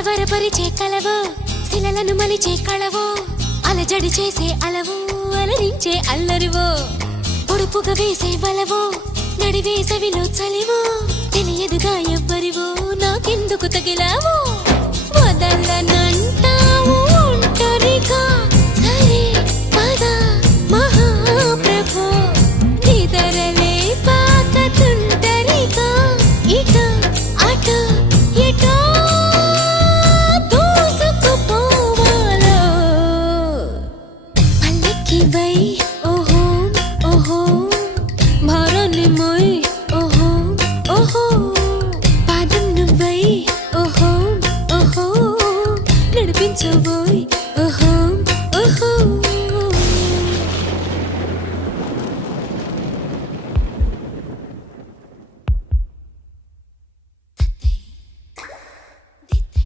కలవరపరిచే కలవో శిలలను మలిచే కళవో అలజడి చేసే అలవో అలరించే అల్లరివో పొడుపుగా వేసే బలవో నడివేసవిలో చలివో తెలియదుగా ఎవ్వరివో నాకెందుకు తగిలావో వదలనంటావు ఒంటరిగా సరే పద మహాప్రభో నిదరలే పాకతుంటరిగా ఇటు అటు ఎటో దూసుకుపోవాలో పల్లకి వై ఓహో ఓహో భారాన్ని మోయ్ ఓహో ఓహో పాదం నువ్వై ఓహో ఓహో నడిపించవో